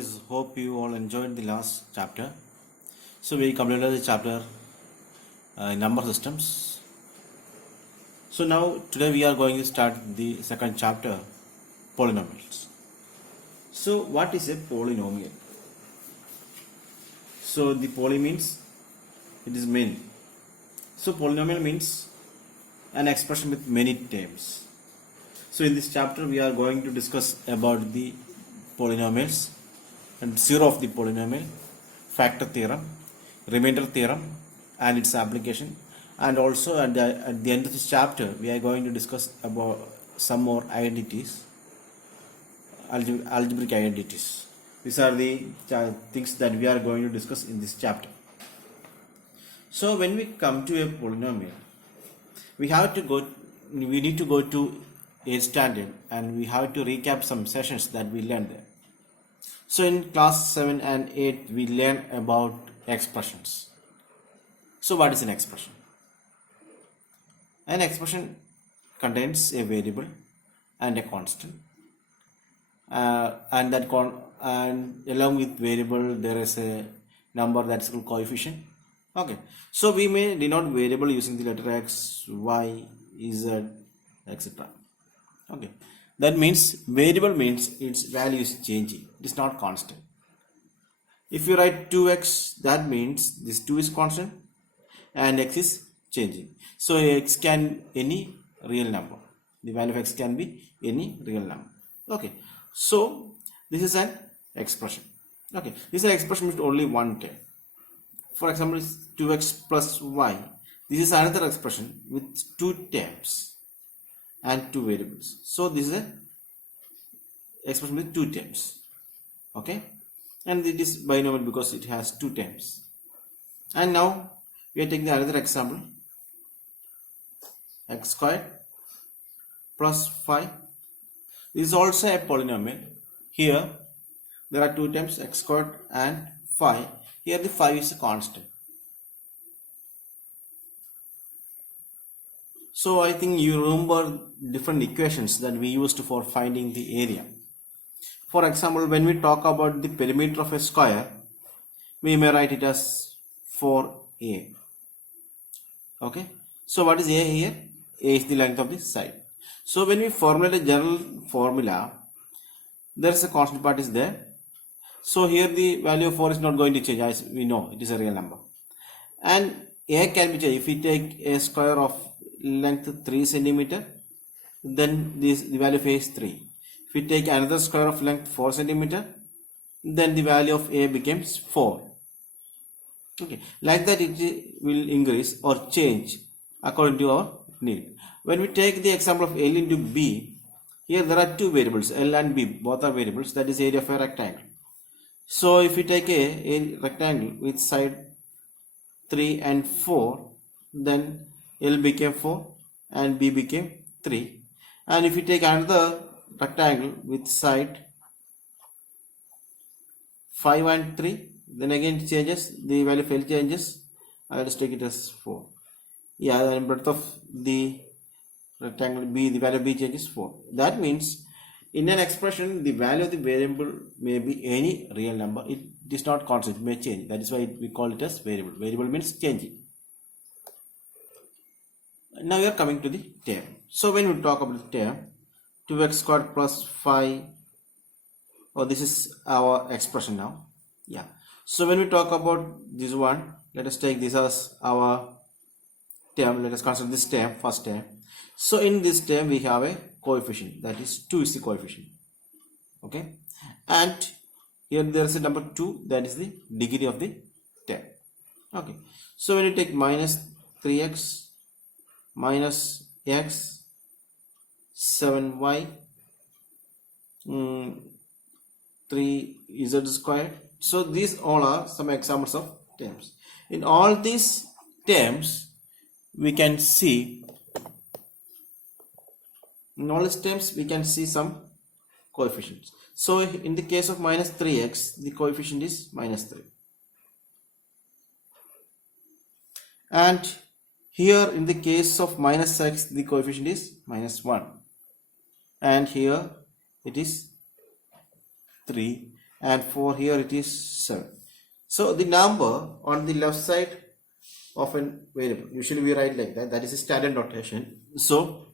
guys, hope you all enjoyed the last chapter. So we completed the chapter number systems. So now today we are going to start the second chapter, polynomials. So what is a polynomial? So the poly means it is many. So polynomial means an expression with many terms. So in this chapter we are going to discuss about the polynomials and zero of the polynomial, factor theorem, remainder theorem and its application, and also at the end of this chapter we are going to discuss about some more identities, algebraic identities. These are the things that we are going to discuss in this chapter. So when we come to a polynomial, we need to go to a standard and we have to recap some sessions that we learned there. So in class 7 and 8 we learn about expressions. So what is an expression? An expression contains a variable and a constant, and along with variable there is a number that is called coefficient. Okay, so we may denote variable using the letter x, y, z, etc. Okay, that means variable means its value is changing, it is not constant. If you write 2x, that means this 2 is constant and x is changing. So x can any real number, the value of x can be any real number. Okay, so this is an expression. Okay, this is an expression with only one term. For example, 2x plus y. This is another expression with two terms and two variables. So this is an expression with two terms. Okay, and it is binomial because it has two terms. And now we are taking another example, x squared plus 5. This is also a polynomial. Here there are two terms, x squared and 5. Here the 5 is a constant. So I think you remember different equations that we used for finding the area. For example, when we talk about the perimeter of a square, we may write it as 4a. Okay, so what is a here? A is the length of the side. So when we formulate a general formula, there is a constant part is there. So here the value of 4 is not going to change, as we know it is a real number. And a can be changed. If we take a square of length 3 centimeter, then the value of a is 3. If we take another square of length 4 centimeter, then the value of a becomes 4. Okay, like that it will increase or change according to our need. When we take the example of L into B, here there are two variables, L and B, both are variables, that is area of a rectangle. So if we take a rectangle with side 3 and 4, then L became 4 and B became 3. And if we take another rectangle with side 5 and 3, then again it changes, the value of L changes. I will take it as 4. Yeah, and breadth of the rectangle B, the value of B changes 4. That means in an expression the value of the variable may be any real number. It is not constant, it may change. That is why we call it as variable. Variable means changing. Now we are coming to the term. So when we talk about the term, 2x squared plus 5, this is our expression now. Yeah. So when we talk about this one, let us take this as our term. Let us consider this term, first term. So in this term we have a coefficient, that is 2 is the coefficient. Okay, and here there is a number 2, that is the degree of the term. Okay, so when you take minus 3x minus x 7y 3z squared. So these all are some examples of terms. In all these terms we can see, in all these terms we can see some coefficients. So in the case of minus 3x, the coefficient is minus 3. And here in the case of minus x, the coefficient is minus 1. And here it is 3. and for here it is 7. So the number on the left side of a variable, usually we write like that, that is a standard notation. So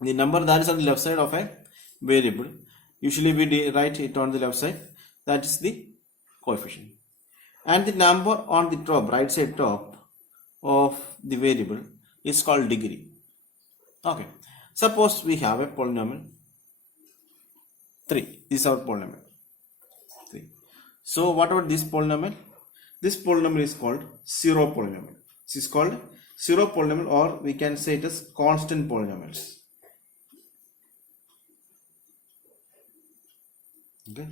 the number that is on the left side of a variable, usually we write it on the left side, that is the coefficient. And the number on the top, right side top of the variable is called degree. Okay, suppose we have a polynomial 3. This is our polynomial 3. So what about this polynomial? This polynomial is called zero polynomial. This is called zero polynomial, or we can say it as constant polynomials. Okay,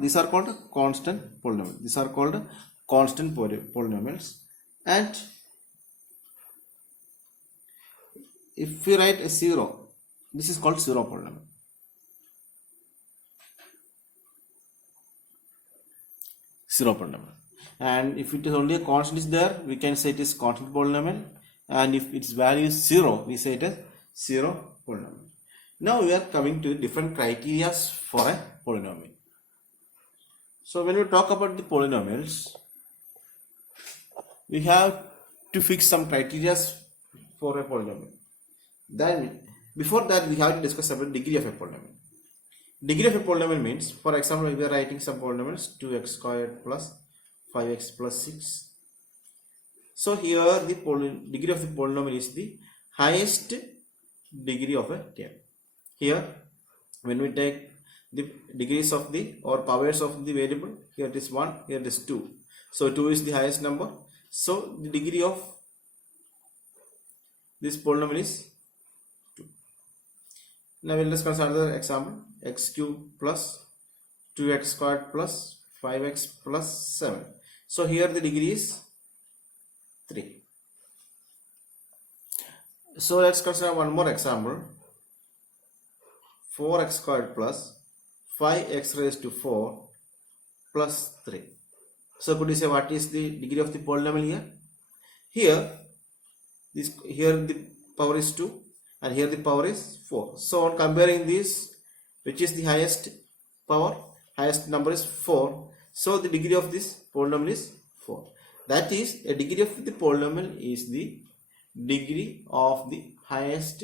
these are called constant polynomials. These are called constant polynomials. And if we write a 0, this is called zero polynomial. Zero polynomial. And if it is only a constant is there, we can say it is constant polynomial. And if its value is 0, we say it is zero polynomial. Now we are coming to different criteria for a polynomial. So when we talk about the polynomials, we have to fix some criteria for a polynomial. Then before that, we have to discuss about degree of a polynomial. Degree of a polynomial means, for example, we are writing some polynomials 2x squared plus 5x plus 6. So here the degree of the polynomial is the highest degree of a term. Here when we take the degrees of the or powers of the variable, here it is 1, here it is 2. So 2 is the highest number. So the degree of this polynomial is 2. Now we'll just consider another example, x cube plus 2x squared plus 5x plus 7. So here the degree is 3. So let's consider one more example, 4x squared plus 5x raised to 4 plus 3. So could you say what is the degree of the polynomial here? Here the power is 2 and here the power is 4. So on comparing this, which is the highest power? Highest number is 4. So the degree of this polynomial is 4. That is, a degree of the polynomial is the degree of the highest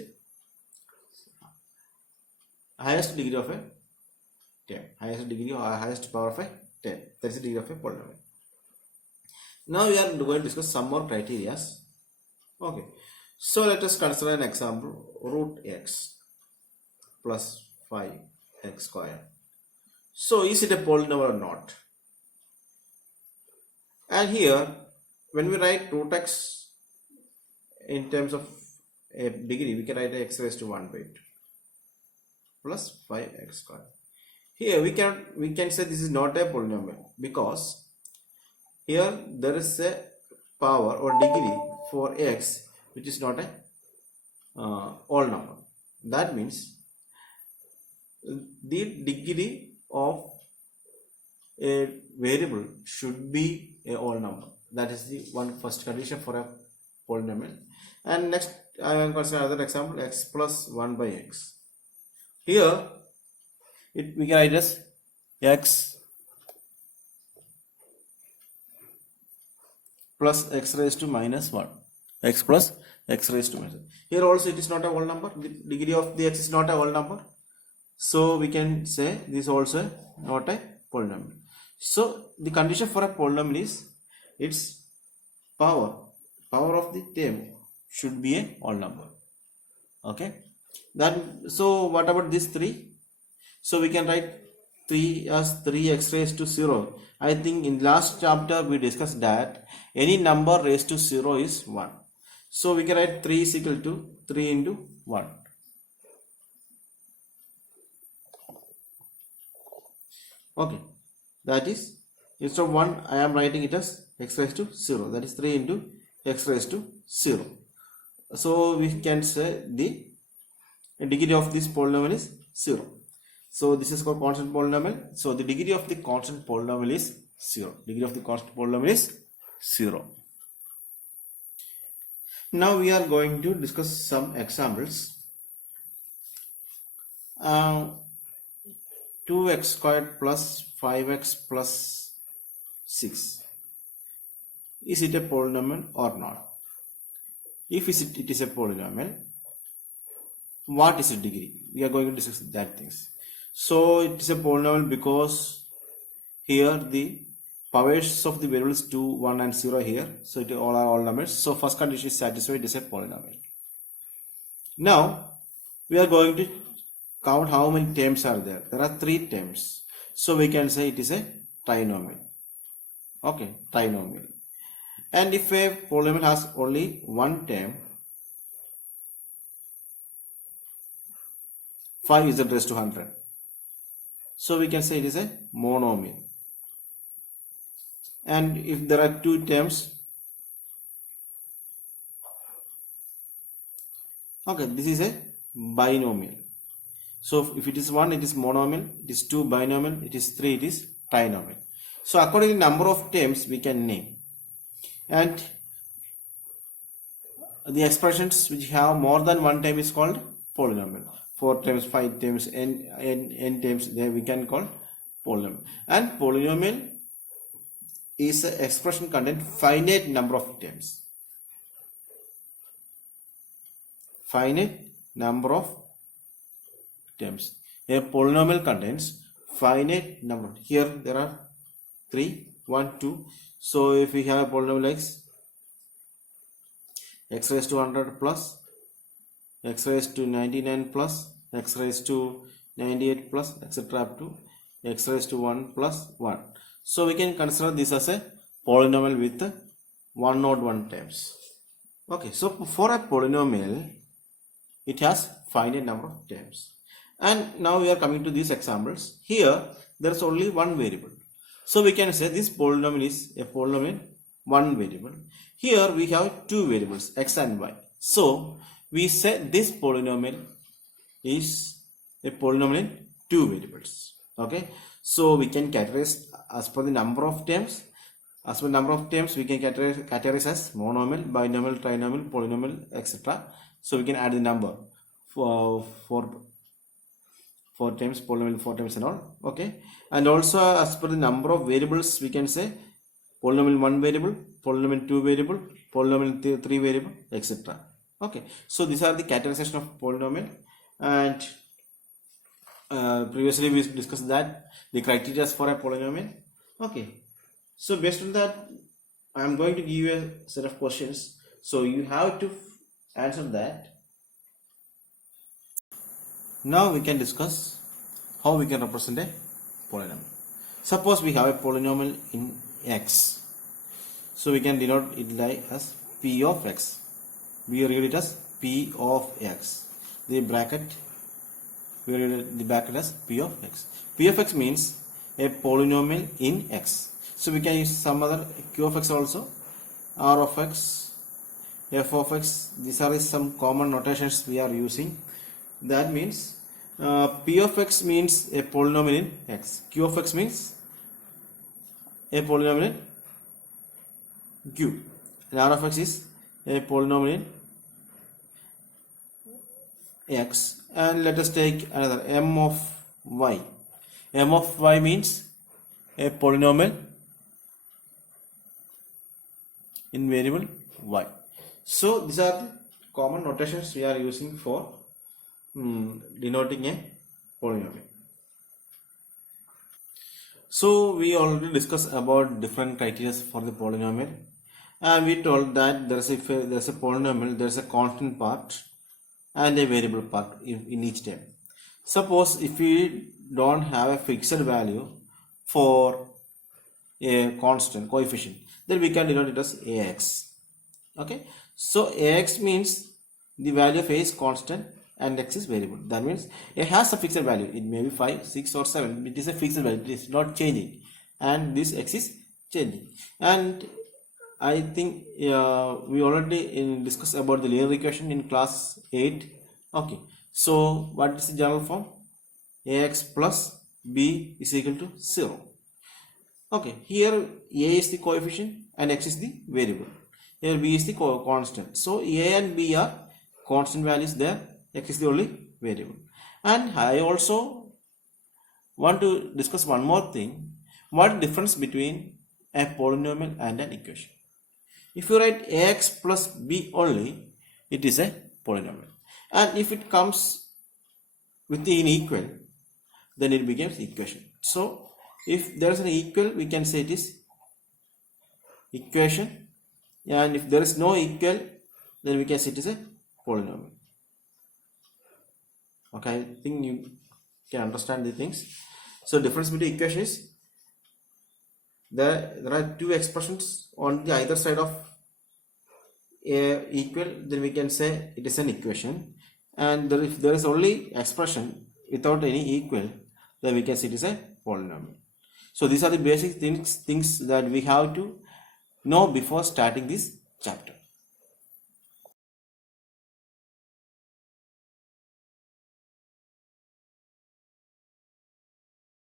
degree of a term. Highest degree or highest power of a term. That is the degree of a polynomial. Now we are going to discuss some more criteria. Okay. So let us consider an example, root x plus 5x squared. So is it a polynomial or not? And here when we write root x in terms of a degree, we can write x raised to 1 by 2 plus 5x squared. Here we can say this is not a polynomial because here there is a power or degree for x which is not a whole number. That means the degree of a variable should be a whole number. That is the first condition for a polynomial. And next I will consider another example, x plus 1 by x. Here we can write as x plus x raised to minus 1. X plus x raised to minus 1. Here also it is not a whole number. The degree of the x is not a whole number. So we can say this is also not a polynomial. So the condition for a polynomial is its power of the term should be a whole number. Okay. So what about this 3? So we can write 3 as 3x raised to 0. I think in last chapter we discussed that any number raised to 0 is 1. So we can write 3 is equal to 3 into 1. Okay, that is, instead of 1 I am writing it as x raised to 0. That is 3 into x raised to 0. So we can say the degree of this polynomial is 0. So this is called constant polynomial. So the degree of the constant polynomial is 0. Degree of the constant polynomial is 0. Now we are going to discuss some examples. 2x squared plus 5x plus 6. Is it a polynomial or not? If it is a polynomial, what is its degree? We are going to discuss that things. So it is a polynomial because here the powers of the variables 2, 1 and 0 here. So it all are all numbers. So first condition is satisfied, it is a polynomial. Now we are going to count how many terms are there. There are 3 terms. So we can say it is a trinomial. Okay, trinomial. And if a polynomial has only one term, 5 is raised to 100. So we can say it is a monomial. And if there are 2 terms, okay, this is a binomial. So if it is 1, it is monomial, it is 2 binomial, it is 3, it is trinomial. So according to number of terms we can name. And the expressions which have more than one term is called polynomial. 4 terms, 5 terms, n terms, there we can call polynomial. And polynomial is an expression contain finite number of terms. Finite number of terms. A polynomial contains finite number. Here there are 3, 1, 2. So if we have a polynomial x raised to 100 plus x raised to 99 plus x raised to 98 plus etc. up to x raised to 1 plus 1. So we can consider this as a polynomial with 1 or 1 terms. Okay, so for a polynomial it has finite number of terms. And now we are coming to these examples. Here there is only one variable. So we can say this polynomial is a polynomial one variable. Here we have 2 variables x and y. So we say this polynomial is a polynomial in 2 variables. Okay. So we can categorize as per the number of terms. As per number of terms we can categorize as monomial, binomial, trinomial, polynomial, etc. So we can add the number for 4 times, polynomial 4 times and all. Okay. And also as per the number of variables we can say polynomial 1 variable, polynomial 2 variable, polynomial 3 variable, etc. Okay. So these are the categorization of polynomial. And previously we discussed that the criteria for a polynomial. Okay. So based on that I am going to give you a set of questions. So you have to answer that. Now we can discuss how we can represent a polynomial. Suppose we have a polynomial in x. So we can denote it like as p of x. We read it as p of x. The bracket, we read the bracket as p of x. P of x means a polynomial in x. So we can use some other q of x also, r of x, f of x. These are some common notations we are using. That means p of x means a polynomial in x. Q of x means a polynomial in q. And r of x is a polynomial in x. And let us take another m of y. M of y means a polynomial in variable y. So these are the common notations we are using for denoting a polynomial. So we already discussed about different criteria for the polynomial, and we told that there is a polynomial, there is a constant part and a variable part in each term. Suppose if we don't have a fixed value for a constant coefficient, then we can denote it as ax. Okay, so ax means the value of a is constant and x is variable. That means a has a fixed value. It may be 5, 6 or 7. It is a fixed value. It is not changing. And this x is changing. And I think we already discussed about the linear equation in class 8. Okay. So what is the general form? Ax plus b is equal to 0. Okay. Here a is the coefficient and x is the variable. Here b is the constant. So a and b are constant values there. X is the only variable. And I also want to discuss one more thing. What difference between a polynomial and an equation? If you write ax plus b only, it is a polynomial. And if it comes with an equal, then it becomes equation. So if there is an equal, we can say it is equation, and if there is no equal, then we can say it is a polynomial. Okay, I think you can understand the things. So difference between equation is there are two expressions on the either side of a equal, then we can say it is an equation, and if there is only expression without any equal, then we can say it is a polynomial. So these are the basic things that we have to know before starting this chapter.